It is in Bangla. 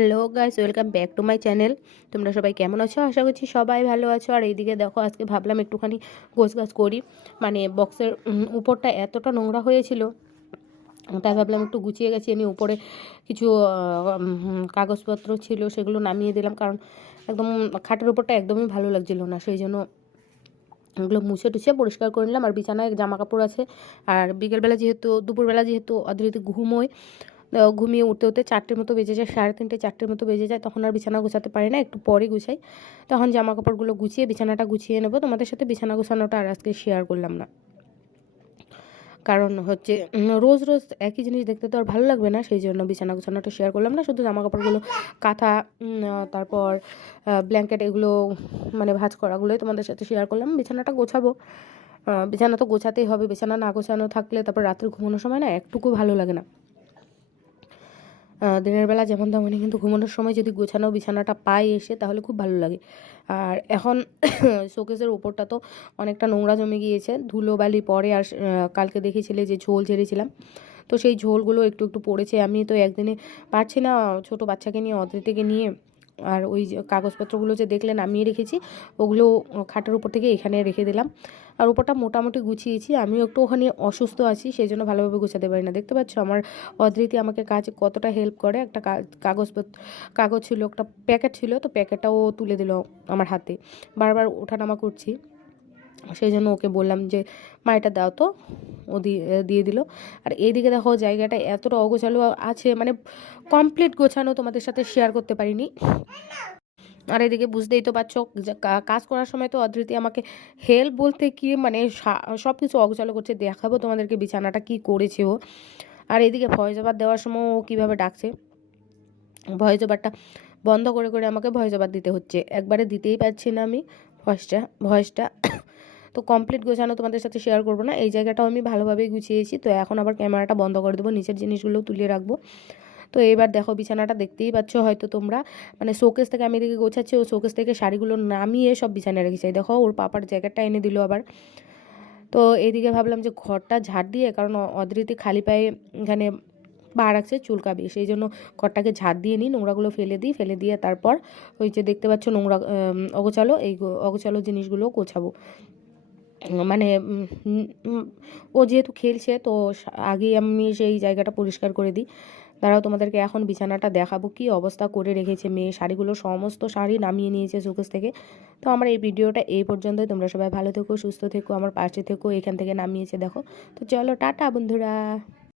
Hello guys, welcome back to my channel. তোমরা সবাই কেমন আছো? আশা করছি সবাই ভালো আছো। আর এইদিকে দেখো, আজকে ভাবলাম একটুখানি গোছগাছ করি। মানে বক্সের উপরটা এতটা নোংরা হয়েছিল, তাই ভাবলাম একটু গুছিয়ে গেছি। আমি উপরে কিছু কাগজপত্র ছিল, সেগুলো নামিয়ে দিলাম, কারণ একদম খাটের উপরটা একদমই ভালো লাগছিল না। সেই জন্য ওগুলো মুছে টুছে পরিষ্কার করে নিলাম। আর বিছানায় জামা কাপড় আছে। আর বিকেলবেলা যেহেতু দুপুরবেলা যেহেতু অদ্রিতে ঘুমোয়, ঘুমিয়ে উঠতে উঠতে 4টের মতো বেজে যায়, 3:30 4টের মতো বেজে যায়। তখন আর বিছানা গোছাতে পারি না, একটু পরে গুছাই। তখন জামা কাপড়গুলো গুছিয়ে বিছানাটা গুছিয়ে নেবো। তোমাদের সাথে বিছানা গোছানোটা আর আজকে শেয়ার করলাম না, কারণ হচ্ছে রোজ রোজ একই জিনিস দেখতে তো আর ভালো লাগবে না। সেই জন্য বিছানা গোছানোটা শেয়ার করলাম না। শুধু জামা কাপড়গুলো, কাঁথা, তারপর ব্ল্যাঙ্কেট, এগুলো মানে ভাঁজ করাগুলোই তোমাদের সাথে শেয়ার করলাম। বিছানাটা গোছাবো, বিছানা তো গোছাতেই হবে। বিছানা না গোছানো থাকলে তারপর রাত্রে ঘুমানোর সময় না একটুকু ভালো লাগে না। দিনের বেলা যেমন তেমনই, কিন্তু ঘুমানোর সময় যদি গোছানো বিছানাটা পাই এসে, তাহলে খুব ভালো লাগে। আর এখন শোকেসের ওপরটা তো অনেকটা নোংরা জমে গিয়েছে, ধুলোবালি পরে। আর কালকে দেখেছিলে যে ঝোল ঝেড়েছিলাম, তো সেই ঝোলগুলো একটু একটু পড়েছে। আমি তো একদিনে পারছি না, ছোট বাচ্চাকে নিয়ে, অদ্রিতিকে নিয়ে। আর ওই যে কাগজপত্রগুলো যে দেখলে নামিয়ে রেখেছি, ওগুলো খাটের উপর থেকে এখানে রেখে দিলাম। আর উপরটা মোটামুটি গুছিয়েছি। আমিও একটু ওখানে অসুস্থ আছি, সেই জন্য ভালোভাবে গুছাতে পারি না। দেখতে পাচ্ছ আমার অদ্রিতি আমাকে কাজ কতটা হেল্প করে। একটা কাগজ ছিল, একটা প্যাকেট ছিল, তো প্যাকেটটাও তুলে দিল আমার হাতে। বারবার ওঠানামা করছি, সেই জন্য ওকে বললাম যে মা এটা দাও তো, ও দিয়ে দিল। আর এইদিকে দেখো, জায়গাটা এতটা অগোছালো আছে, মানে কমপ্লিট গোছানো তোমাদের সাথে শেয়ার করতে পারিনি। আর এদিকে বুঝতেই তো পারছো, কাজ করার সময় তো অদ্রিতি আমাকে হেল্প বলতে কি, মানে সব কিছু অগোছালো করছে। দেখাবো তোমাদেরকে বিছানাটা কি করেছে ও। আর এদিকে ভয়েস ওভার দেওয়ার সময় ও কীভাবে ডাকছে, ভয়েস ওভারটা বন্ধ করে করে আমাকে ভয়েস ওভার দিতে হচ্ছে। একবারে দিতেই পারছি না আমি ভয়েসটা। তো কমপ্লিট গোছানো তোমাদের সাথে শেয়ার করবো না। এই জায়গাটাও আমি ভালোভাবেই গুছিয়েছি। তো এখন আবার ক্যামেরাটা বন্ধ করে দেবো, নিচের জিনিসগুলোও তুলে রাখবো। তো এবার দেখো, বিছানাটা দেখতেই পাচ্ছ হয়তো তোমরা, মানে শোকেস থেকে আমি এদিকে গোছাচ্ছি, ও শোকেস থেকে শাড়িগুলো নামিয়ে সব বিছানায় রেখেছে। দেখো, ওর পাপার জ্যাকেটটা এনে দিল আবার। তো এইদিকে ভাবলাম যে ঘরটা ঝাড় দিয়ে, কারণ অদ্রিতি খালি পায়ে এখানে পা রাখছে, চুলকাবে, সেই জন্য ঘরটাকে ঝাড় দিয়ে নিই, নোংরাগুলো ফেলে দিয়ে তারপর ওই যে দেখতে পাচ্ছ নোংরা অগোছালো, এই অগোছালো জিনিসগুলো গোছাবো। মানে ও যেহেতু খেলছে, তো আগেই আমি সেই জায়গাটা পরিষ্কার করে দিই। দাঁড়াও, তোমাদেরকে এখন বিছানাটা দেখাবো কি অবস্থা করে রেখেছে মেয়ে। শাড়িগুলো, সমস্ত শাড়ি নামিয়ে নিয়েছে শোকেস থেকে। তো আমার এই ভিডিওটা এই পর্যন্তই। তোমরা সবাই ভালো থেকো, সুস্থ থেকো, আমার পাশে থেকো। এখান থেকে নামিয়েছে দেখো। তো চলো, টাটা বন্ধুরা।